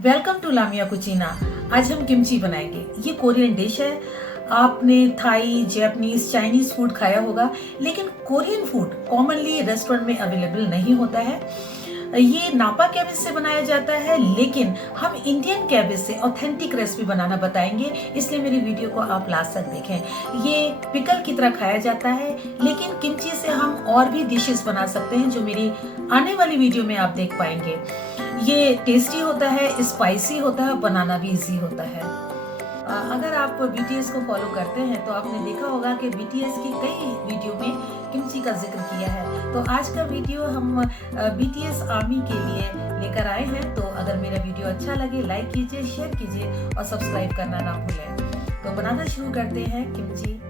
Welcome to लामिया कुचीना। आज हम kimchi बनाएंगे। ये कोरियन डिश है। आपने थाई, जापानीज, चाइनीज फूड खाया होगा, लेकिन कोरियन फूड कॉमनली रेस्टोरेंट में अवेलेबल नहीं होता है। ये नापा कैबेज से बनाया जाता है, लेकिन हम इंडियन कैबेज से ऑथेंटिक रेसिपी बनाना बताएंगे, इसलिए मेरी वीडियो को आप लास्ट तक देखें। ये पिकल की तरह खाया जाता है, लेकिन किमची से हम और भी डिशेस बना सकते हैं जो मेरी आने वाली वीडियो में आप देख पाएंगे। ये टेस्टी होता है, स्पाइसी होता है, बनाना भी इजी होता है। अगर आप BTS को फॉलो करते हैं तो आपने देखा होगा कि BTS की कई वीडियो में किमची का जिक्र किया है। तो आज का वीडियो हम BTS आर्मी के लिए लेकर आए हैं। तो अगर मेरा वीडियो अच्छा लगे, लाइक कीजिए, शेयर कीजिए और सब्सक्राइब करना ना भूलें। तो बनाना शुरू करते हैं किमची।